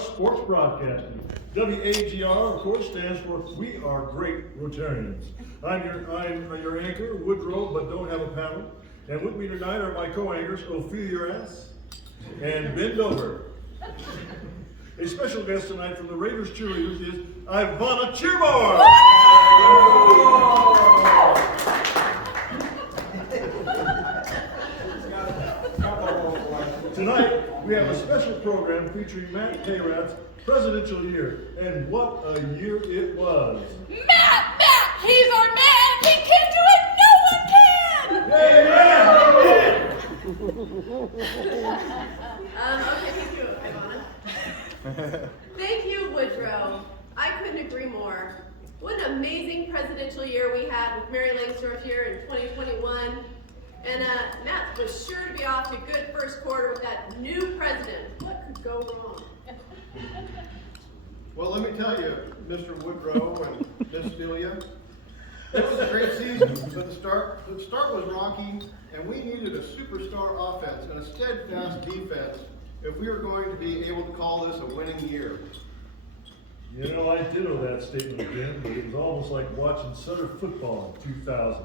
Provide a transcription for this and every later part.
Sports Broadcasting. WAGR, of course, stands for We Are Great Rotarians. I'm your anchor, Woodrow, but don't have a paddle. And with me tonight are my co-anchors, Ophelia S. and Bend Over. A special guest tonight from the Raiders cheerleaders is Ivana Cheerbar. Tonight, we have a special program featuring Matt Kayrath's presidential year. And what a year it was. Matt! He's our man! He can do it! No one can! Okay, thank you, Ivana. Thank you, Woodrow. I couldn't agree more. What an amazing presidential year we had with Mary Langsdorff here in 2021. And Matt was sure to be off to a good first quarter with that new president. What could go wrong? Well, let me tell you, Mr. Woodrow and Miss Delia, it was a great season, but the start was rocky, and we needed a superstar offense and a steadfast defense if we were going to be able to call this a winning year. You know, I ditto that statement again, but it was almost like watching Sutter football in 2000.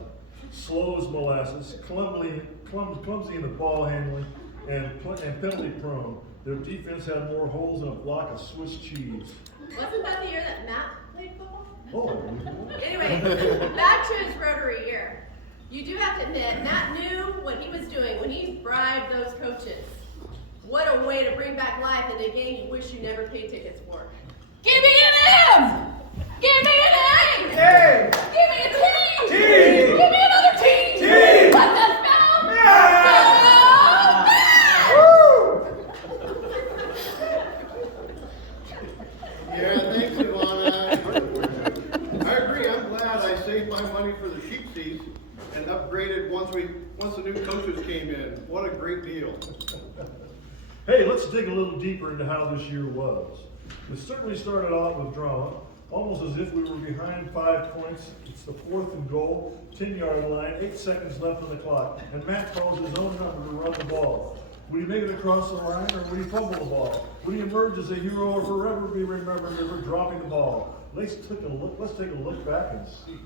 Slow as molasses, clumsy in the ball handling, and penalty prone. Their defense had more holes than a block of Swiss cheese. Wasn't that the year that Matt played football? Oh. Anyway, back to his Rotary year. You do have to admit, Matt knew what he was doing when he bribed those coaches. What a way to bring back life in a game you wish you never paid tickets for. Give me an M! Give me an A! Hey! Give me a T! T! Give me another T! T! What's that spell? Yeah, thanks, Ivana. I agree. I'm glad I saved my money for the sheep seats and upgraded once the new coaches came in. What a great deal. Hey, let's dig a little deeper into how this year was. It certainly started off with drama, almost as if we were behind 5 points. It's the 4th and goal, 10-yard line, 8 seconds left on the clock, and Matt calls his own number to run the ball. Would he make it across the line, or would he fumble the ball? Would he emerge as a hero, or forever be remembered for dropping the ball? Let's take a look back and see.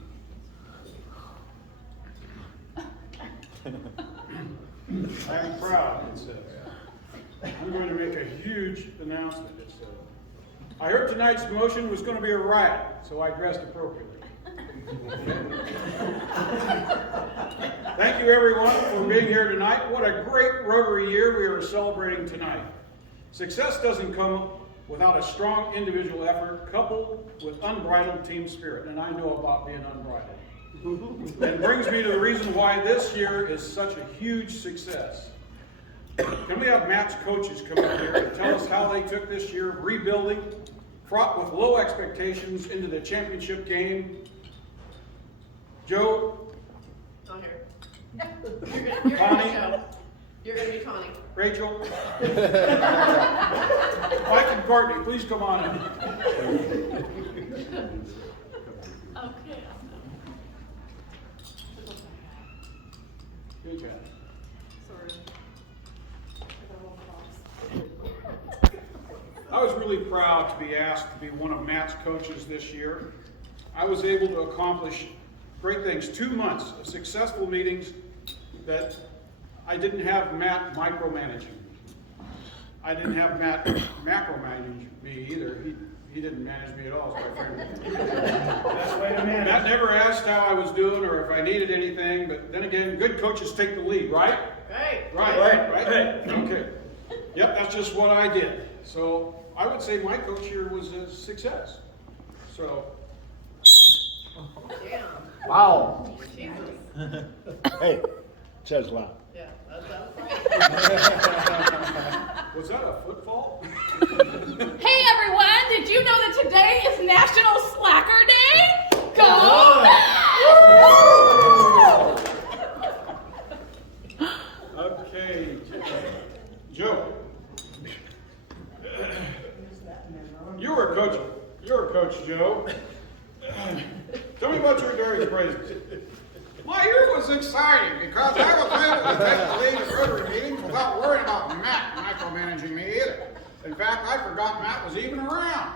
I am proud, it says. I'm going to make a huge announcement, it says. I heard tonight's motion was going to be a riot, so I dressed appropriately. Thank you, everyone, for being here tonight. What a great Rotary year we are celebrating tonight. Success doesn't come without a strong individual effort coupled with unbridled team spirit, and I know about being unbridled. That brings me to the reason why this year is such a huge success. Can we have Matt's coaches come up here and tell us how they took this year rebuilding, fraught with low expectations into the championship game? Joe? Not here. You're gonna be Joe. You're gonna be Connie. Rachel? Mike and Courtney, please come on in. Okay. Good job. Sorry. I was really proud to be asked to be one of Matt's coaches this year. I was able to accomplish great things. 2 months of successful meetings that I didn't have Matt micromanaging. I didn't have Matt macromanaging me either. He didn't manage me at all, quite frankly. That's the way to manage. Matt never asked how I was doing or if I needed anything, but then again, good coaches take the lead, right? Right. Right. Okay. Yep, that's just what I did. So I would say my coach here was a success. So. Damn. Wow. Jesus. Hey, says loud. Yeah, that's Was that a footfall? Hey everyone, did you know that today is National Slacker Day? Go Matt! Okay, Joe. You're a coach, Joe. Tell me about your Dairy praises. My year was exciting because I was able to take the lead at Rotary meetings without worrying about Matt micromanaging me either. In fact, I forgot Matt was even around.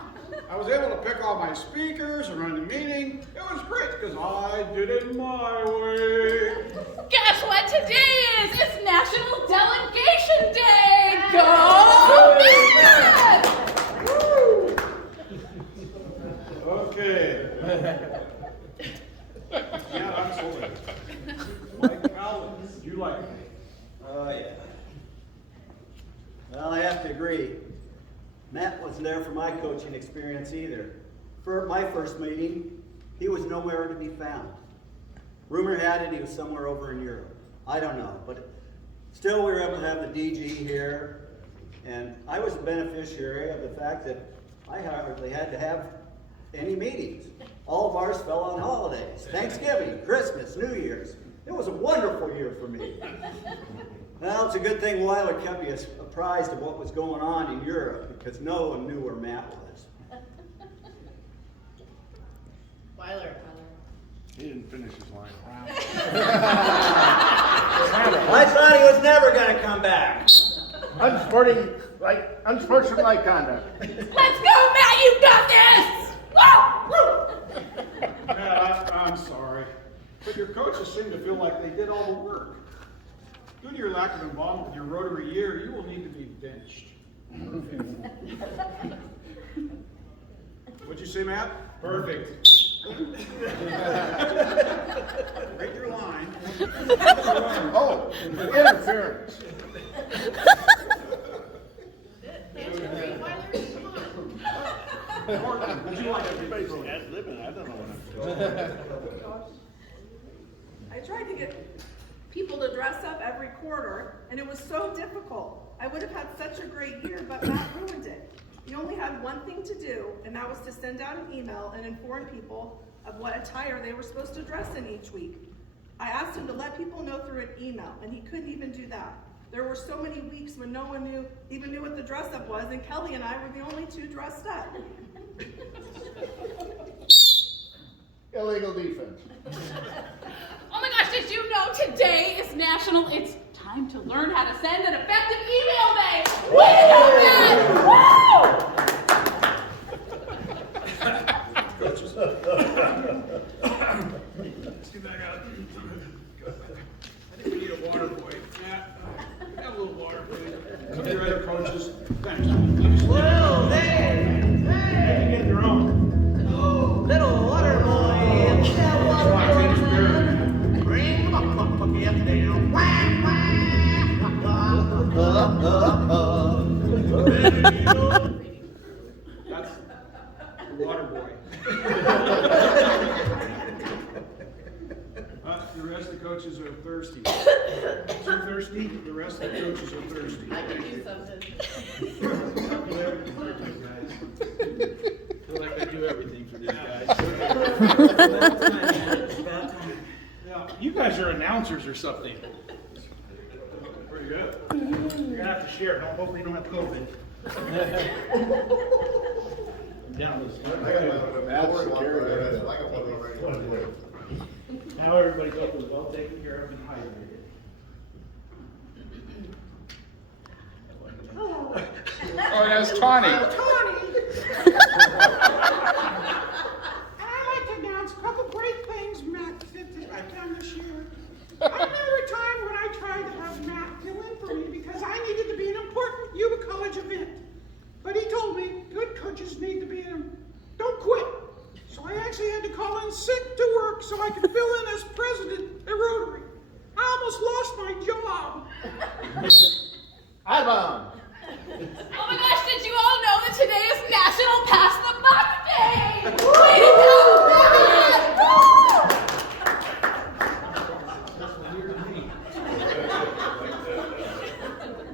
I was able to pick all my speakers and run the meeting. It was great because I did it my way. Guess what today is? It's National Delegation Day! Go Bears! Okay. Yeah, I'm sorry. Mike Allen, you like me? Oh, yeah. Well, I have to agree. Matt wasn't there for my coaching experience either. For my first meeting, he was nowhere to be found. Rumor had it he was somewhere over in Europe. I don't know, but still we were able to have the DG here, and I was a beneficiary of the fact that I hardly had to have any meetings. All of ours fell on holidays. Thanksgiving, Christmas, New Year's. It was a wonderful year for me. Well, it's a good thing Weiler kept me apprised of what was going on in Europe because no one knew where Matt was. Weiler. He didn't finish his line. I thought he was never going to come back. Unsportsmanlike conduct. Let's go, Matt! You got this! Woo! Matt, I'm sorry. But your coaches seem to feel like they did all the work. Due to your lack of involvement with your Rotary year, you will need to be benched. What'd you say, Matt? Perfect. Break your line. Oh, interference. Morton, would you like to be Everybody's ad-libbing. I don't know what I'm doing. I tried to get people to dress up every quarter, and it was so difficult. I would have had such a great year, but Matt ruined it. He only had one thing to do, and that was to send out an email and inform people of what attire they were supposed to dress in each week. I asked him to let people know through an email, and he couldn't even do that. There were so many weeks when no one even knew what the dress up was, and Kelly and I were the only two dressed up. Illegal defense. Oh my gosh, did you know today is National It's Time to Learn How to Send an Effective Email Day? Way to go, Matt! Woo! Coaches. Let's get back out. I think we need a water boy. Matt, have a little water, please. Some of your other coaches. Thanks. Well, there! Hey! Get your own. Little water boy, it's that water boy. Bring my puppy up down. Wah, That's the water boy. The rest of the coaches are thirsty. So thirsty, the rest of the coaches are thirsty. I could do something. I feel like I do everything for these guys. Yeah, You guys are announcers or something. pretty good. You're gonna have to share. Hopefully you don't have COVID. I'm down this. I got one. Don't worry about that. I got one already. Now everybody's hopefully well taken care of and hydrated. Oh, that's Tawny. I'd like to announce a couple great things Matt did that I've done this year. I remember a time when I tried to have Matt fill in for me because I needed to be an important Yuba College event. But he told me good coaches need to be in, don't quit. So I actually had to call in sick to work so I could fill in as president at Rotary. I almost lost my job. I-bomb. Oh my gosh, did you all know that today is National Pass the Buck Day? Way to go, Matt!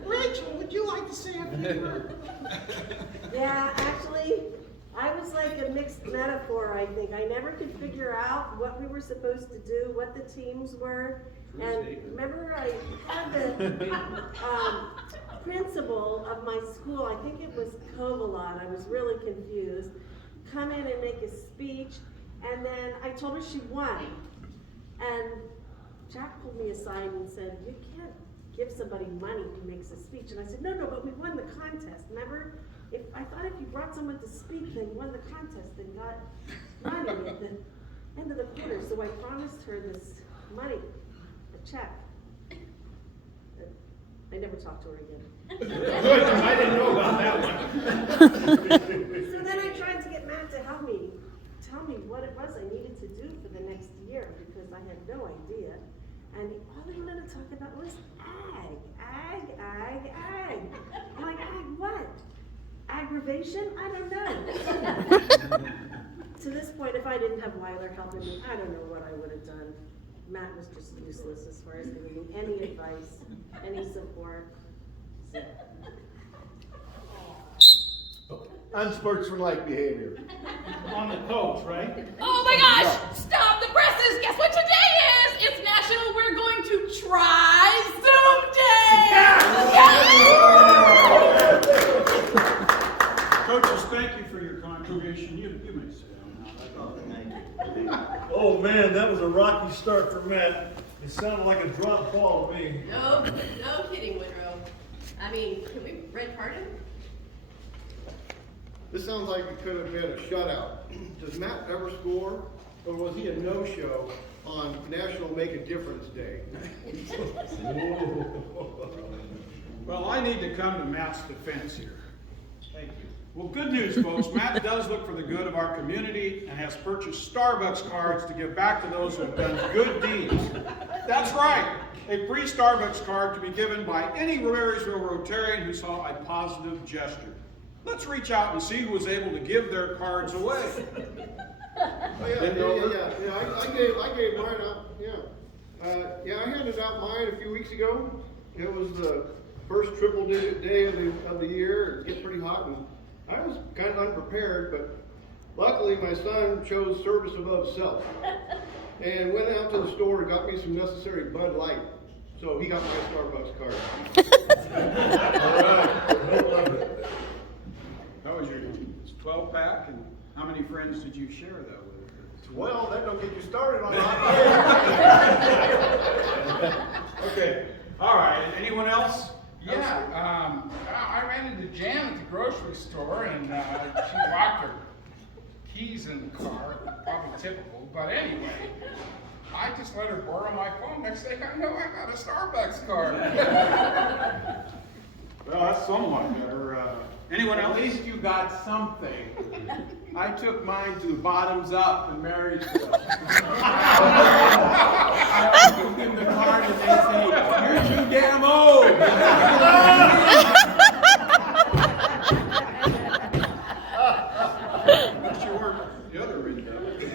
Rachel, would you like to say a few words? Yeah, actually, I was like a mixed metaphor, I think. I never could figure out what we were supposed to do, what the teams were. And remember, I had the principal of my school, I think it was Kovalot, I was really confused, come in and make a speech, and then I told her she won. And Jack pulled me aside and said, you can't give somebody money who makes a speech. And I said, no, but we won the contest. Remember? I thought if you brought someone to speak, they won the contest and got money at the end of the quarter. So I promised her this money, a check. I never talked to her again. I didn't know about that one. So then I tried to get Matt to help me, tell me what it was I needed to do for the next year, because I had no idea. And all he wanted to talk about was ag. I'm like, ag what? Aggravation? I don't know. To this point, if I didn't have Weiler helping me, I don't know what I would have done. Matt was just useless as far as giving me any advice, any support. Unsportsmanlike behavior. On the coach, right? Oh my gosh! Stop the presses! Guess what today is? It's National We're Going to Try Zoom Day! Yeah! Coaches, thank you for your contribution. You may sit down now. Oh man, that was a rocky start for Matt. It sounded like a drop ball to me. No kidding, Woodrow. I mean, can we red card him? This sounds like it could have been a shutout. Does Matt ever score, or was he a no-show on National Make a Difference Day? Well, I need to come to Matt's defense here. Thank you. Well, good news, folks. Matt does look for the good of our community and has purchased Starbucks cards to give back to those who have done good deeds. That's right. A free Starbucks card to be given by any Marysville Rotarian who saw a positive gesture. Let's reach out and see who was able to give their cards away. Oh, yeah, I gave mine out, I handed out mine a few weeks ago. It was the first triple-digit day of the year. It gets pretty hot, and I was kind of unprepared, but luckily my son chose service above self and went out to the store and got me some necessary Bud Light. So he got my Starbucks card. How was your 12-pack, and how many friends did you share that with? Well, that don't get you started on that. Okay, all right, anyone else? Yeah, I ran into Jan at the grocery store, and she locked her keys in the car, probably typical, but anyway, I just let her borrow my phone. Next thing I know, I got a Starbucks card. Well, that's somewhat better. Anyone else? At least you got something. I took mine to Bottoms Up in Marysville. I give them the card and they say, "You're too damn old." Wish you weren't the other end of it.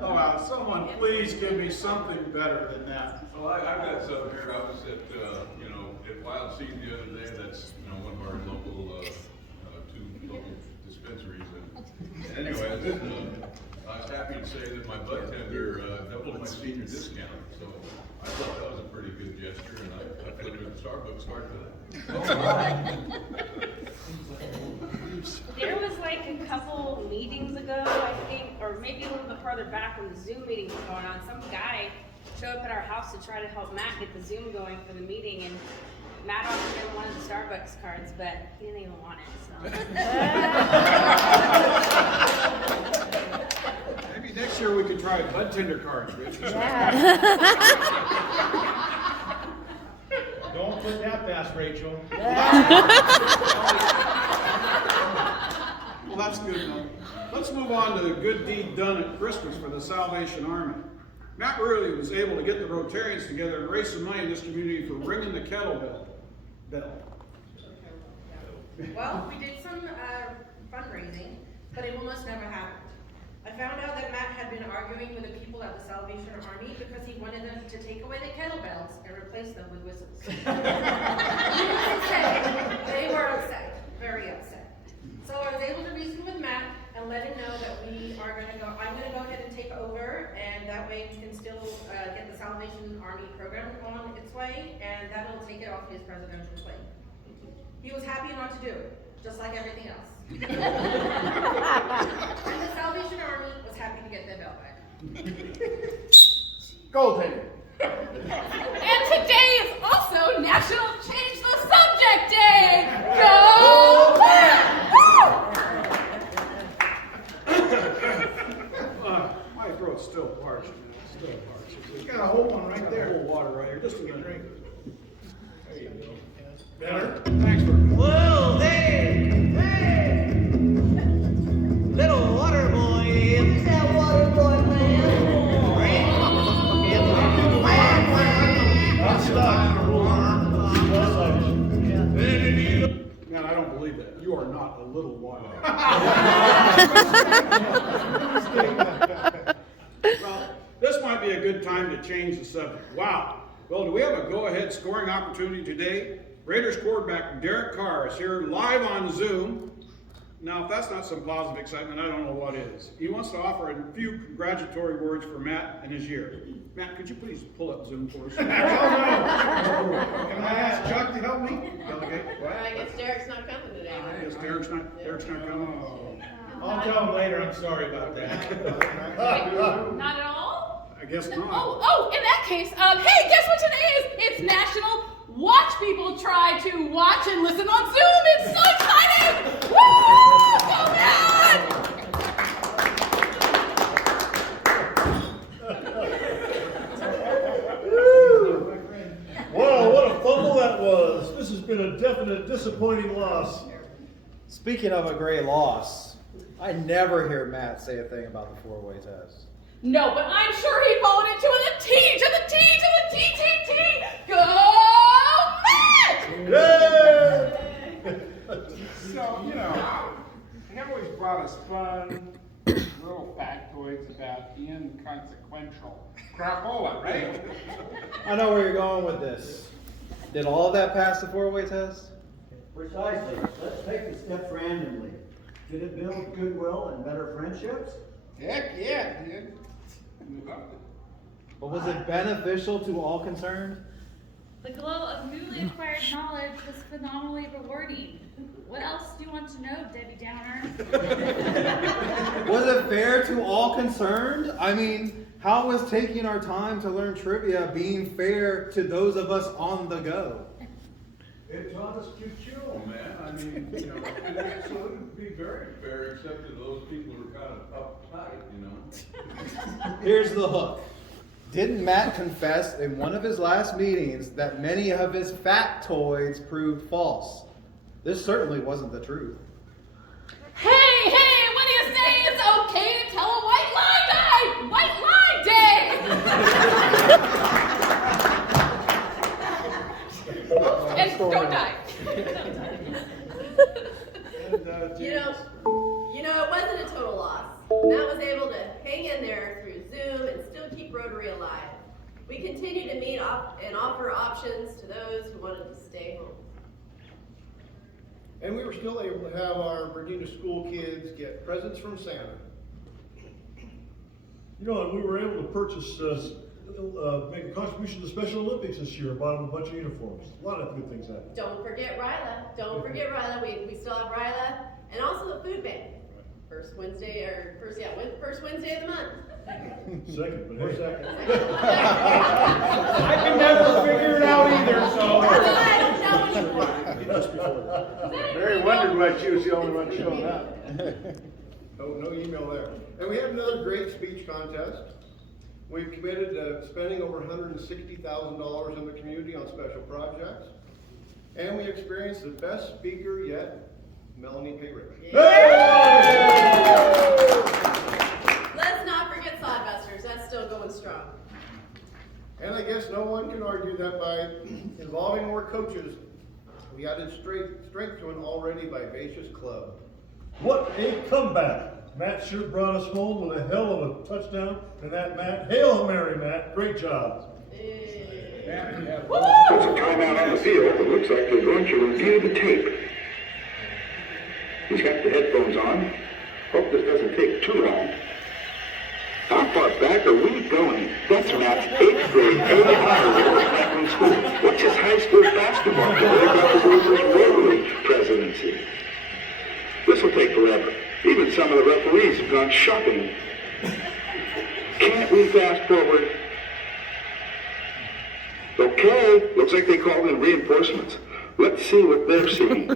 Oh, wow, someone please give me something better than that. Well, I've got some here. I was at, at Wild Seed the other day. That's, one of our local, two local dispensaries. And anyway, I was happy to say that my bud tender doubled my senior discount. So I thought that was a pretty good gesture, and I put it in the Starbucks card for that. There was like a couple meetings ago, I think, or maybe a little bit further back when the Zoom meeting was going on. Some guy showed up at our house to try to help Matt get the Zoom going for the meeting, and Matt offered him one of the Starbucks cards, but he didn't even want it, so. Maybe next year we could try bud tender cards, Rich. Don't put that past Rachel. Well, that's good enough. Let's move on to the good deed done at Christmas for the Salvation Army. Matt really was able to get the Rotarians together and raise some money in this community for ringing the kettle bell. Well, we did some fundraising, but it almost never happened. I found out that Matt had been arguing with the people at the Salvation Army because he wanted them to take away the kettlebells and replace them with whistles. They were upset, very upset. So I was able to reason with Matt and let him know that I'm gonna go ahead and take over, and that way we can still get the Salvation Army program on its way, and that'll take it off his presidential plate. He was happy not to do it, just like everything else. And the Salvation Army was happy to get their bell back. Goaltender. And also National Change the Subject Day. Go Matt! My throat's still parched, still parched. You got a whole one right there. Whole water right here, just a minute. Drink. There you go. Better? Thanks for. Whoa, hey, hey! Little water boy, is that water boy, man? Man, I don't believe that. You are not a little water. Well, this might be a good time to change the subject. Wow. Well, do we have a go-ahead scoring opportunity today? Raiders quarterback Derek Carr is here live on Zoom. Now, if that's not some positive excitement, I don't know what is. He wants to offer a few congratulatory words for Matt and his year. Matt, could you please pull up Zoom for us? Can I ask Chuck to help me? Delegate. Well, I guess Derek's not coming today. I guess Derek's not coming. I'll tell him later, I'm sorry about that. Not at all? I guess not. Oh, in that case, hey, guess what today is? It's National Watch People Try to Watch and Listen on Zoom. It's so exciting! Woo! Go Matt! Wow, what a fumble that was. This has been a definite disappointing loss. Speaking of a great loss, I never hear Matt say a thing about the four-way test. No, but I'm sure he followed it to the T, to the T, to the T, T, T. Go Matt! Yay! So, you know, he always brought us fun little factoids about the inconsequential crapola, right? I know where you're going with this. Did all of that pass the four-way test? Precisely. Let's take the steps randomly. Did it build goodwill and better friendships? Heck yeah, dude. But was it beneficial to all concerned? The glow of newly acquired knowledge was phenomenally rewarding. What else do you want to know, Debbie Downer? Was it fair to all concerned? I mean, how was taking our time to learn trivia being fair to those of us on the go? It taught us to chill, man. I mean, you know, so it would be very fair, except to those people who are kind of uptight, you know. Here's the hook. Didn't Matt confess in one of his last meetings that many of his factoids proved false? This certainly wasn't the truth. Hey, what do you say? It's okay to tell a white lie day! White lie day! And don't die. You know, it wasn't a total loss. Matt was able to hang in there through Zoom and still keep Rotary alive. We continue to meet and offer options to those who wanted to stay home. And we were still able to have our Virginia school kids get presents from Santa. You know, and we were able to purchase, make a contribution to the Special Olympics this year, bought them a bunch of uniforms. A lot of good things happened. Don't forget Ryla. Don't forget Ryla. We still have Ryla. And also the food bank. First Wednesday of the month. Second, but hey. Second. I can never figure it out either, so. I don't know anymore. Just before. Mary wondered why she was the only one showing up. No email there. And we had another great speech contest. We've committed to spending over $160,000 in the community on special projects. And we experienced the best speaker yet, Melanie Payrick. Let's not forget Sodbusters. That's still going strong. And I guess no one can argue that by involving more coaches, we added strength to an already vivacious club. What a comeback! Matt sure brought us home with a hell of a touchdown, and that Matt, Hail Mary, Matt, great job. There's a timeout on the field. It looks like they're going to review the tape. He's got the headphones on. Hope this doesn't take too long. How far back are we going? That's Matt's 8th grade A at Franklin School. What's his high school basketball career about the Rotary Rotary presidency? This will take forever. Even some of the referees have gone shopping. Can't we fast forward? Okay, looks like they called in reinforcements. Let's see what they're seeing.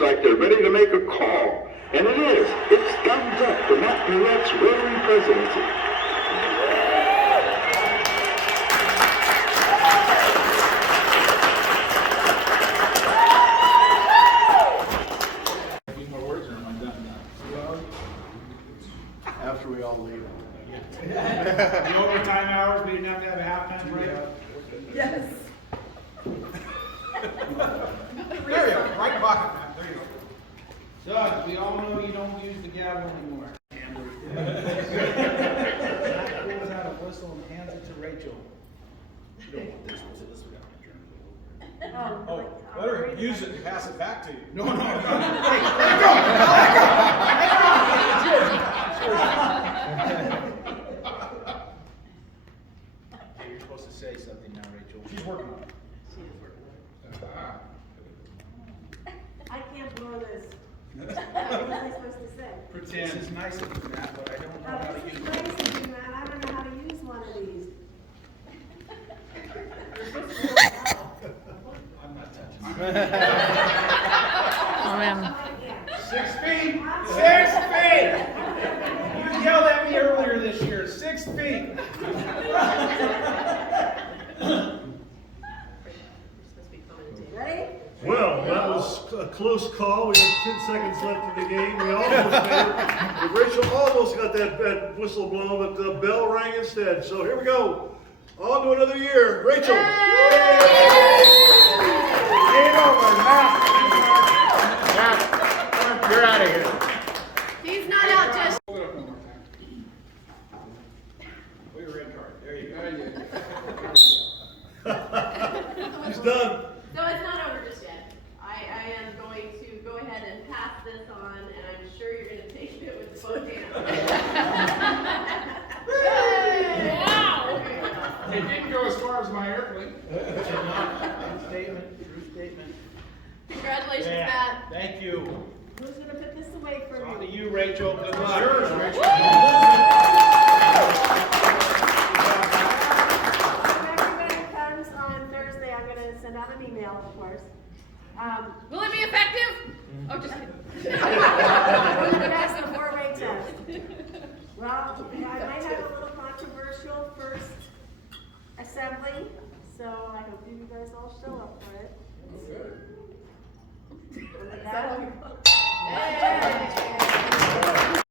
Like they're ready to make a call. And it is. It's thumbs up for Matt Millet's Rotary presidency. Any more words or am I done now? After we all leave. The overtime hours, we didn't have to have a halftime break? Yes. There you go, right pocket, man, there you go. Doug, we all know you don't use the gavel anymore. Matt pulls out a whistle and hands it to Rachel. You don't want this whistle, this will turn it over. Oh, let her use it and pass it back to you. No, no, no. Hey, let go! Okay, you're supposed to say something now, Rachel. She's working on it. I can't blow this. What was I supposed to say? Pretend. This is nice of you, Matt, but I don't know how to This use is it. nice of you, man. I don't know how to use one of these. I'm not touching it. Oh, man. 6 feet! 6 feet! You yelled at me earlier this year. 6 feet! Ready? Well, that was a close call. We had 10 seconds left in the game. We almost made it. Rachel almost got that whistle blown, but the bell rang instead. So here we go. On to another year. Rachel. Game over, Matt. Matt, you're out of here. He's not out just. Hold it up one more time. Wait, a red card. There you go. He's done. No, it's not over just yet. I am going to go ahead and pass this on, and I'm sure you're going to take it with both hands. Congratulations, Yeah, Matt. thank you. Who's gonna put this away for It's on me? to you, Rachel. Good luck. Yours, Rachel. If everybody comes on Thursday, I'm gonna send out an email, of course. Will it be effective? Oh, just kidding. We're gonna pass the 4-way test. Well, I might have a little controversial first assembly, so I hope you guys all show up for it. Good. And with that, Hey.